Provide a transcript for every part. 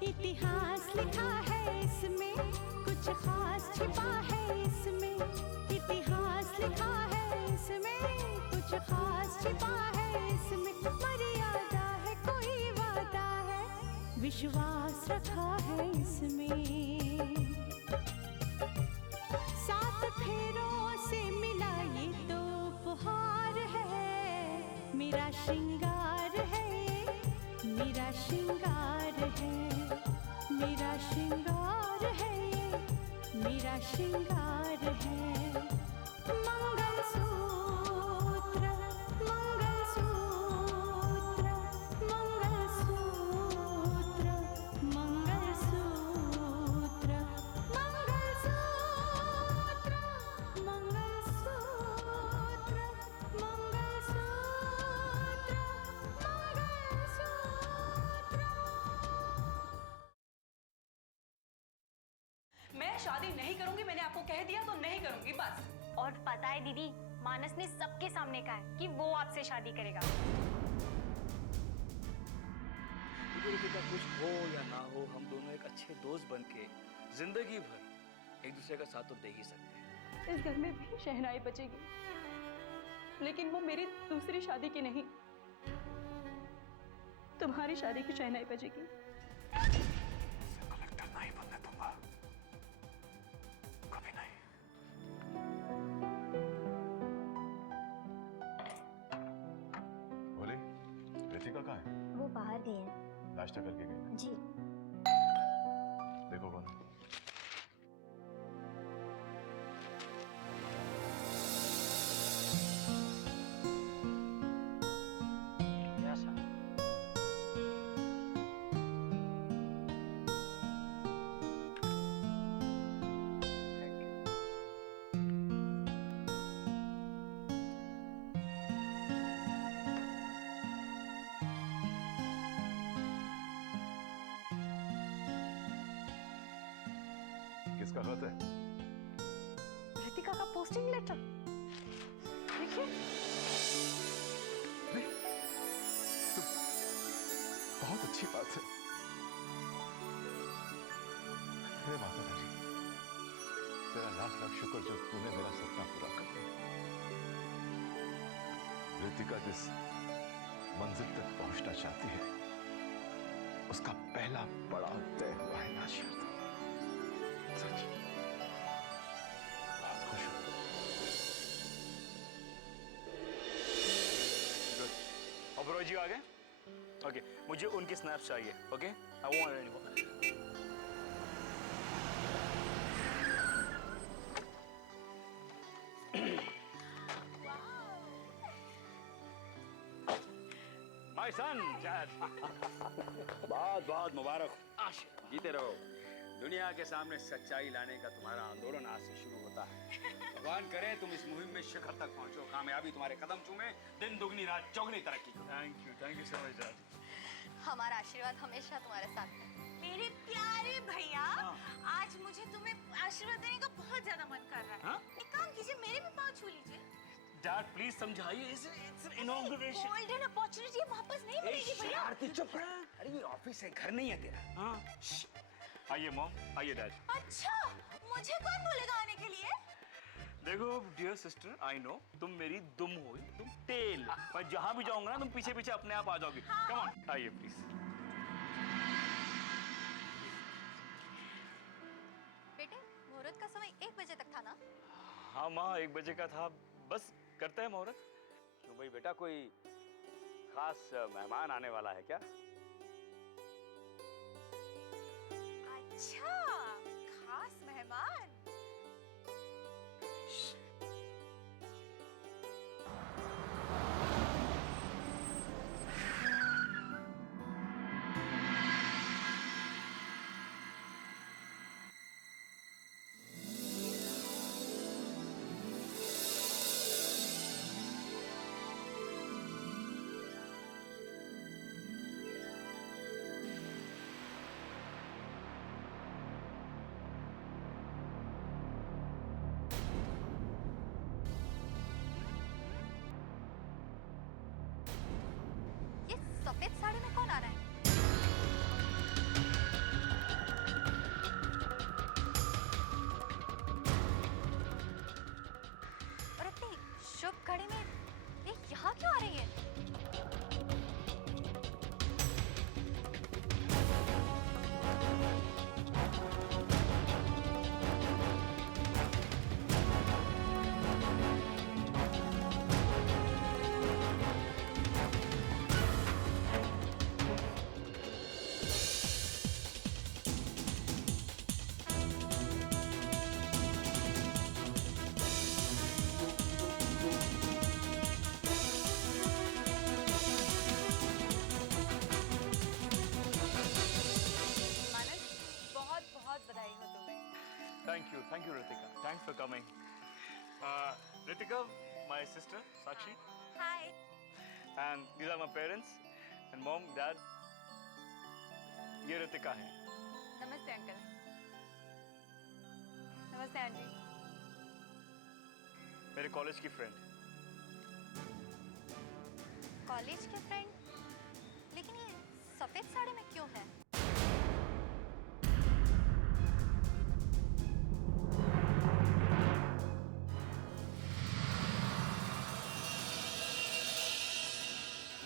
इतिहास लिखा है इसमें, कुछ खास छिपा है इसमें। इतिहास लिखा है इसमें, कुछ खास छिपा है इसमें। मर्यादा है, कोई वादा है, विश्वास रखा है इसमें। सात फेरों से मिला ये तो उपहार है, मेरा श्रृंगार है, मेरा श्रृंगार है, मेरा श्रृंगार है, मेरा श्रृंगार है। मंगलसूत्र, मंगलसूत्र, मंगलसूत्र, मंगलसूत्र, मंगलसूत्र, मंगलसूत्र, मैं शादी नहीं करूंगी, मैंने आपको कह दिया तो नहीं करूंगी बस। और पता है दीदी, मानस ने सबके सामने कहा है कि वो आपसे शादी करेगा। रितिका, कुछ हो या ना हो, हम दोनों एक अच्छे दोस्त बन के जिंदगी भर एक दूसरे का साथ तो दे ही सकते हैं। इस घर में भी शहनाई बचेगी, लेकिन वो मेरी दूसरी शादी की नहीं, तुम्हारी शादी की शहनाई बजेगी। कलेक्टर नहीं बनने दूंगा, कभी नहीं। बोले, रितिका कहाँ है? वो बाहर गई है। नाश्ता करके गई? जी। देखो कौन? किसका खत है? रितिका का पोस्टिंग लेटर। देखिए, बहुत अच्छी बात है। हे माता रानी, तेरा लाख लाख शुक्र जो तूने मेरा सपना पूरा कर दिया। रितिका जिस मंजिल तक पहुंचना चाहती है, उसका पहला पड़ाव तय हुआ है। आशीर्वाद सच बहुत खुश हूं। ओबरॉय जी आ गए? ओके, मुझे उनकी स्नैप्स चाहिए। Okay, I want anyone. My son Zaid, बहुत बहुत मुबारक। आशीर्वाद। जीते रहो। दुनिया के सामने सच्चाई लाने का तुम्हारा आंदोलन आज से शुरू होता है। भगवान करे तुम इस मुहिम में शिखर तक पहुंचो, कामयाबी तुम्हारे कदम चूमे, दिन दुगनी रात चौगनी तरक्की करो। Thank you so much Zaid. हमारा आशीर्वाद हमेशा तुम्हारे साथ है। मेरे प्यारे भैया, आज मुझे तुम्हें आशीर्वाद देने का बहुत ज्यादा मन कर रहा है। एक काम कीजिए, मेरे भी पाँव छू लीजिए। डैड प्लीज समझाइए, it's an inauguration. Golden opportunity वापस नहीं मिलेगी भैया। आरती चुप रहा। अरे ये ऑफिस है, घर नहीं है तेरा। हाँ, आइए मॉम, आइए डैड। अच्छा, मुझे कौन बोलेगा आने के लिए? देखो डियर सिस्टर, आई नो तुम मेरी दुम हो, तुम टेल, मैं जहां भी जाऊंगा ना तुम पीछे पीछे अपने आप आ जाओगी। कम ऑन, आइए प्लीज। बेटे, मुहूर्त का समय 1 बजे तक था ना? हाँ माँ, 1 बजे का था, बस करते हैं मुहूर्त। क्यों भाई बेटा, कोई खास मेहमान आने वाला है क्या? अच्छा, खास मेहमान। सफेद साड़ी में कौन आ रहा है? क्यों आ रही है? मानस, बहुत बहुत बधाई हो तुम्हें। Thank you, Ritika. Thanks for coming. Ritika, my sister, Sakshi, hi. and these are my parents, and mom, dad. ये रितिका है। नमस्ते अंकल। नमस्ते आंटी। मेरे कॉलेज की फ्रेंड। कॉलेज के फ्रेंड? लेकिन ये सफेद साड़ी में क्यों है?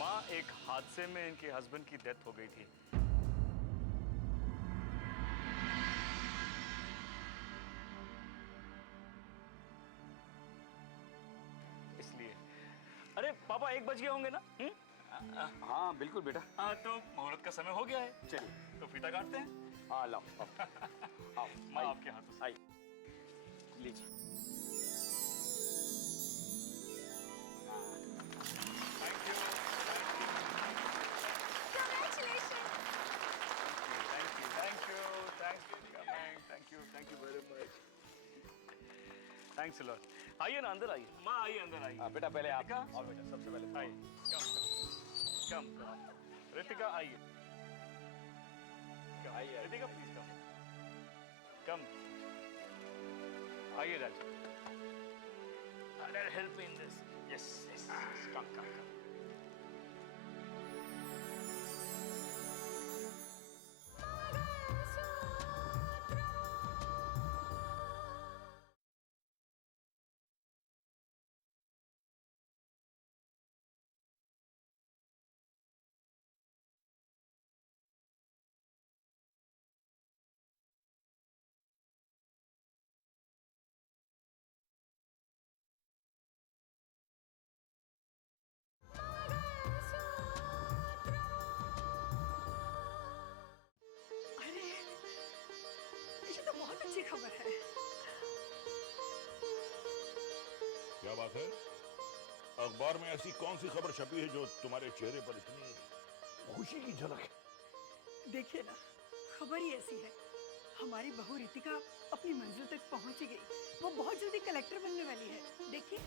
माँ, एक हादसे में इनके हस्बैंड की डेथ हो गई थी। इसलिए। अरे पापा, 1 बज गए होंगे ना? हाँ बिल्कुल बेटा। हाँ, तो मुहूर्त का समय हो गया है। चलिए तो फीता काटते हैं। हाँ लाओ आओ माँ, आपके हाथों से। आइए लीजिए। Thank you. Thank you very much. Thanks a lot. आइए ना, अंदर आइए। माँ, आइए अंदर आइए। हाँ बेटा, पहले आप रितिका? और बेटा सबसे पहले आइए। कम। रितिका आइए। आइए। Ritika please come. आइए dad. I'll help you in this. Yes. Come. अरे, ये तो बहुत अच्छी खबर है। क्या बात है? अखबार में ऐसी कौन सी खबर छपी है जो तुम्हारे चेहरे पर इतनी खुशी की झलक है? देखिए ना, खबर ही ऐसी है। हमारी बहू रितिका अपनी मंजिल तक पहुंच गई। वो बहुत जल्दी कलेक्टर बनने वाली है। देखिए।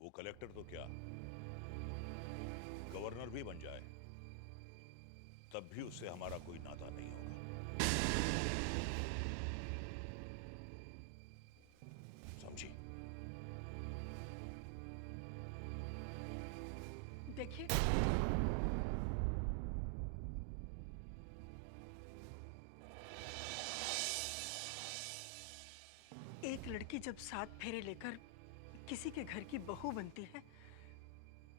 वो कलेक्टर तो क्या, गवर्नर भी बन जाए तब भी उससे हमारा कोई नाता नहीं होगा। समझी? देखिए, एक लड़की जब 7 फेरे लेकर किसी के घर की बहू बनती है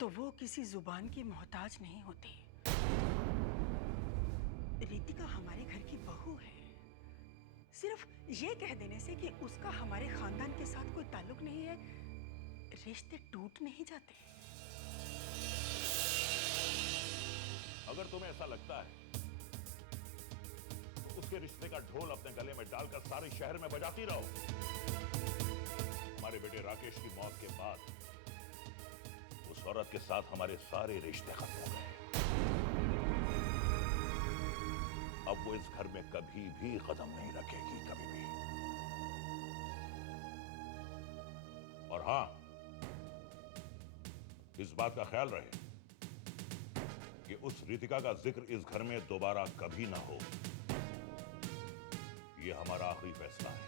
तो वो किसी जुबान की मोहताज नहीं होती। रितिका हमारे घर की बहू है। सिर्फ ये कह देने से कि उसका हमारे खानदान के साथ कोई ताल्लुक नहीं है, रिश्ते टूट नहीं जाते। अगर तुम्हें ऐसा लगता है तो उसके रिश्ते का ढोल अपने गले में डालकर सारे शहर में बजाती रहो। हमारे बेटे राकेश की मौत के बाद उस औरत के साथ हमारे सारे रिश्ते खत्म हो गए। अब वो इस घर में कभी भी कदम नहीं रखेगी, कभी भी। और हां, इस बात का ख्याल रहे कि उस रितिका का जिक्र इस घर में दोबारा कभी ना हो। ये हमारा आखिरी फैसला है।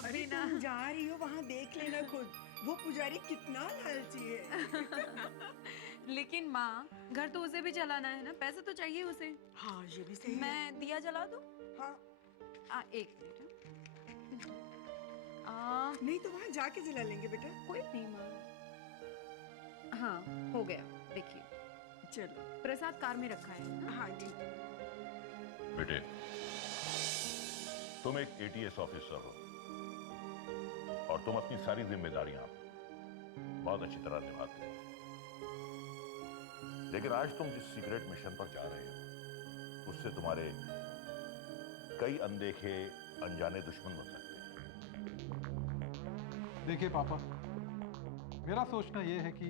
अरे तुम जा रही हो वहाँ देख लेना खुद, वो पुजारी कितना लालची है। लेकिन माँ, घर तो उसे भी चलाना है ना, पैसा तो चाहिए उसे। हाँ ये भी सही है। मैं दिया जला दूँ? हाँ एक मिनट। नहीं तो वहाँ जाके जला लेंगे बेटा। कोई नहीं माँ। हाँ हो गया, देखिए चलो प्रसाद कार में रखा है। हाँ ठीक। बेटे, तुम एक एटीएस ऑफिसर हो और तुम अपनी सारी जिम्मेदारियां बहुत अच्छी तरह निभाते हो। लेकिन आज तुम जिस सीक्रेट मिशन पर जा रहे हो उससे तुम्हारे कई अनदेखे अनजाने दुश्मन बन सकते हैं। देखिए पापा, मेरा सोचना यह है कि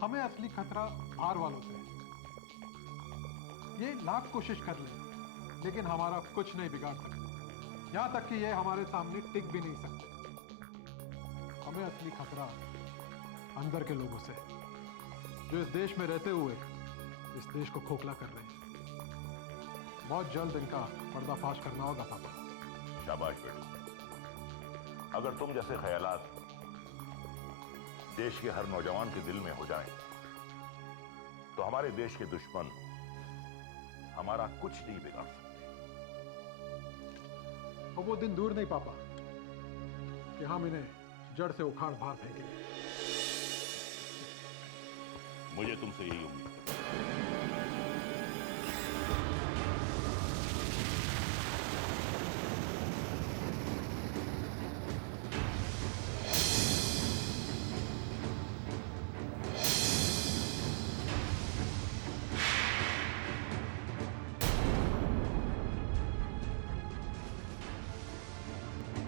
हमें असली खतरा बाहर वालों से है। ये लाख कोशिश कर लें लेकिन हमारा कुछ नहीं बिगाड़ सकते, यहां तक कि ये हमारे सामने टिक भी नहीं सकते। हमें असली खतरा अंदर के लोगों से है जो इस देश में रहते हुए इस देश को खोखला कर रहे हैं। बहुत जल्द इनका पर्दाफाश करना होगा पापा। शाबाश बेटे, अगर तुम जैसे ख्यालात देश के हर नौजवान के दिल में हो जाएं, तो हमारे देश के दुश्मन हमारा कुछ नहीं बिगाड़ सकते। और वो दिन दूर नहीं पापा कि हम इन्हें जड़ से उखाड़ बाहर फेंकेंगे। मुझे तुमसे यही उम्मीद है।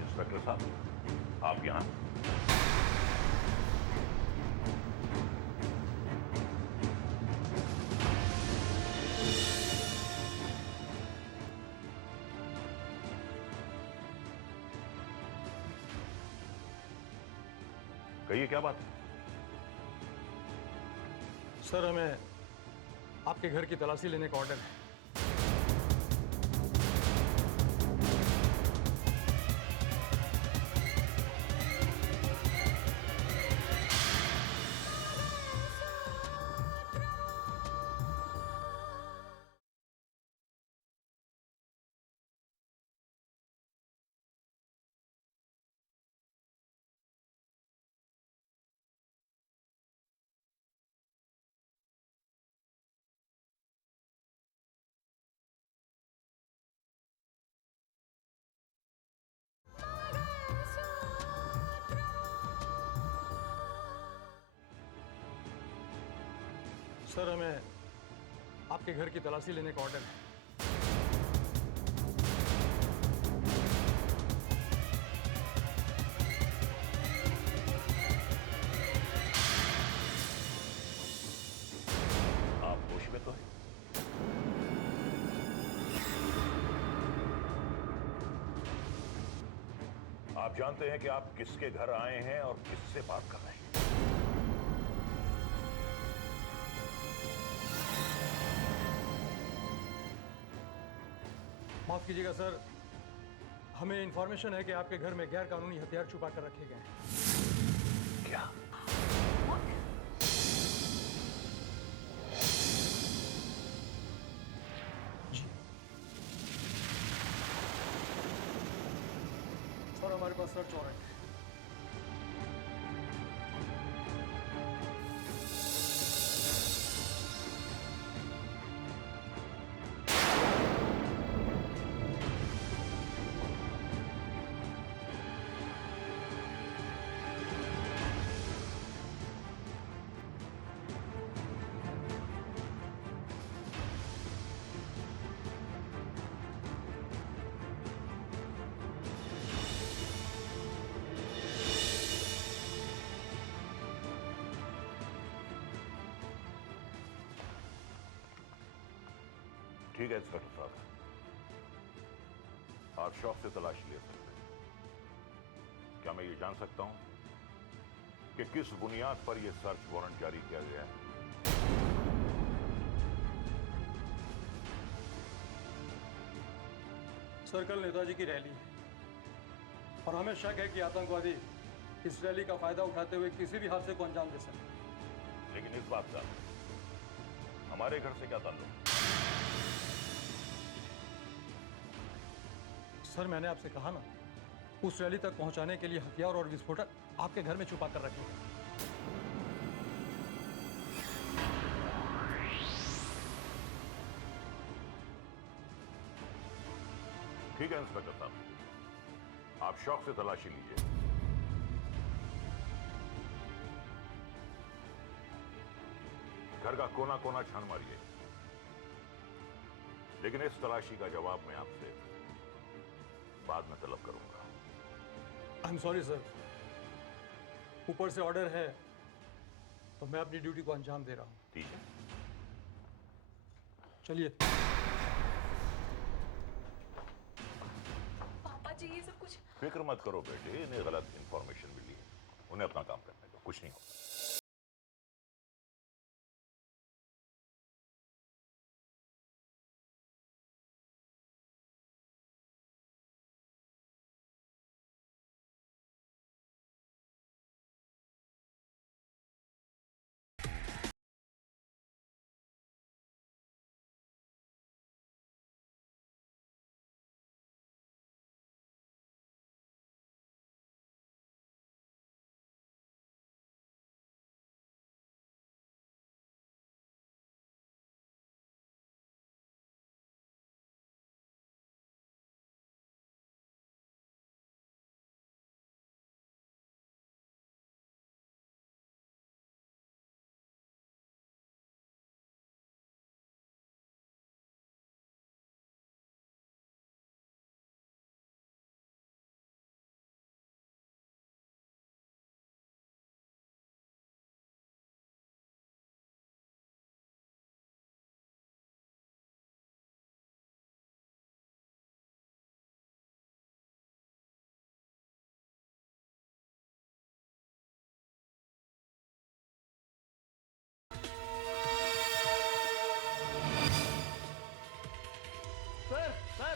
इंस्पेक्टर साहब, आप यहां? कहिए, क्या बात है? सर, हमें आपके घर की तलाशी लेने का ऑर्डर है। सर, हमें आपके घर की तलाशी लेने का ऑर्डर है। आप होश में तो हैं? आप जानते हैं कि आप किसके घर आए हैं और किससे बात कर रहे हैं? माफ कीजिएगा सर, हमें इंफॉर्मेशन है कि आपके घर में गैर कानूनी हथियार छुपा कर रखे गए हैं। क्या? जी सर, हमारे पास सर्च वारंट है। ठीक है इंस्पेक्टर साहब, आप शौक से तलाशी ले सकते हैं। क्या मैं ये जान सकता हूं कि किस बुनियाद पर यह सर्च वारंट जारी किया गया है? सर, कल नेताजी की रैली है और हमें शक है कि आतंकवादी इस रैली का फायदा उठाते हुए किसी भी हादसे को अंजाम दे सकते हैं। लेकिन इस बात का हमारे घर से क्या ताल्लुक? सर, मैंने आपसे कहा ना, उस रैली तक पहुंचाने के लिए हथियार और विस्फोटक आपके घर में छुपा कर रखे हैं। ठीक है इंस्पेक्टर साहब, आप शौक से तलाशी लीजिए। घर का कोना कोना छान मारिए, लेकिन इस तलाशी का जवाब मैं आपसे बाद में तलब करूंगा। आई एम सॉरी सर, ऊपर से ऑर्डर है तो मैं अपनी ड्यूटी को अंजाम दे रहा हूं। ठीक है, चलिए। पापा जी ये सब कुछ फिक्र मत करो बेटे, इन्हें गलत इंफॉर्मेशन मिली है, उन्हें अपना काम करने दो, कुछ नहीं होगा। सर सर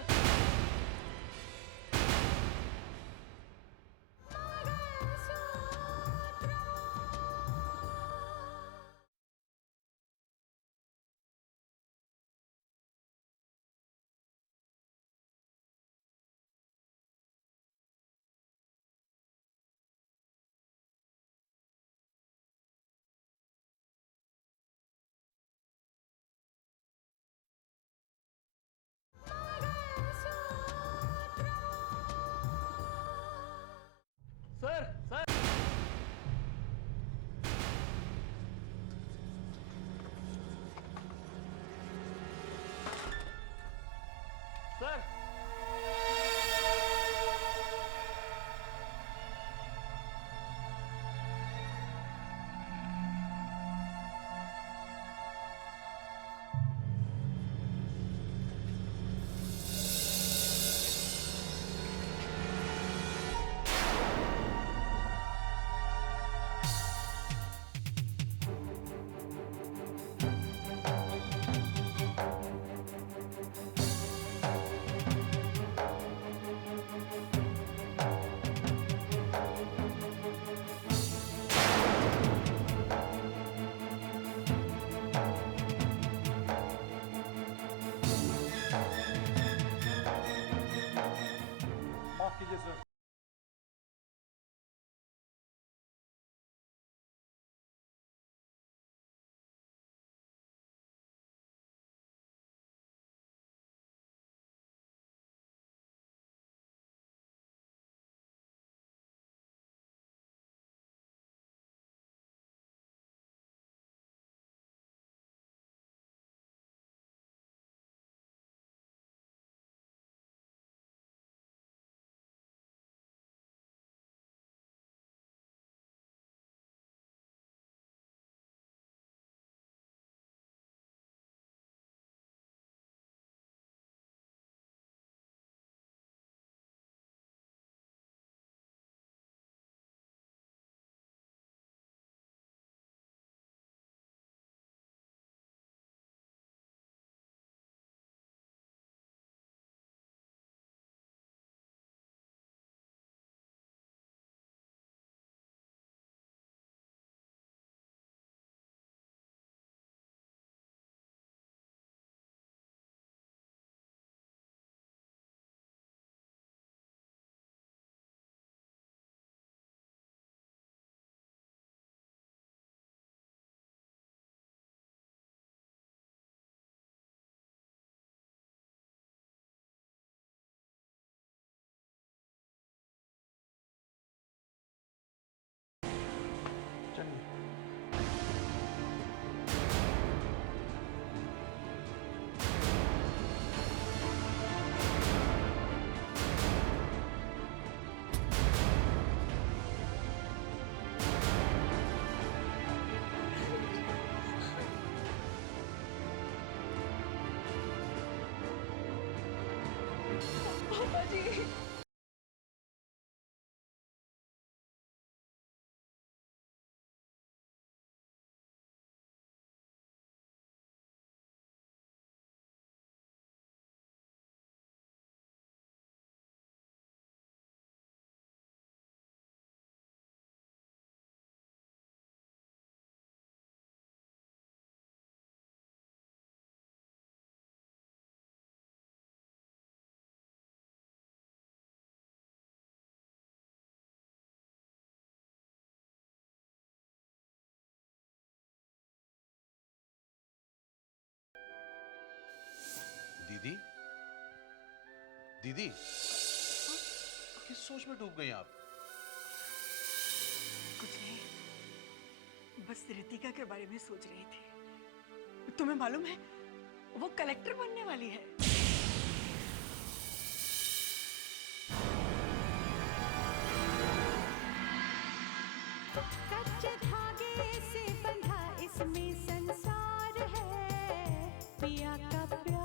सर पापा जी। दीदी, दीदी, किस सोच में डूब गई आप? कुछ नहीं, बस रितिका के बारे में सोच रही थी। तुम्हें मालूम है वो कलेक्टर बनने वाली है। कच्चे धागे से बंधा इसमें संसार है, पिया का प्यार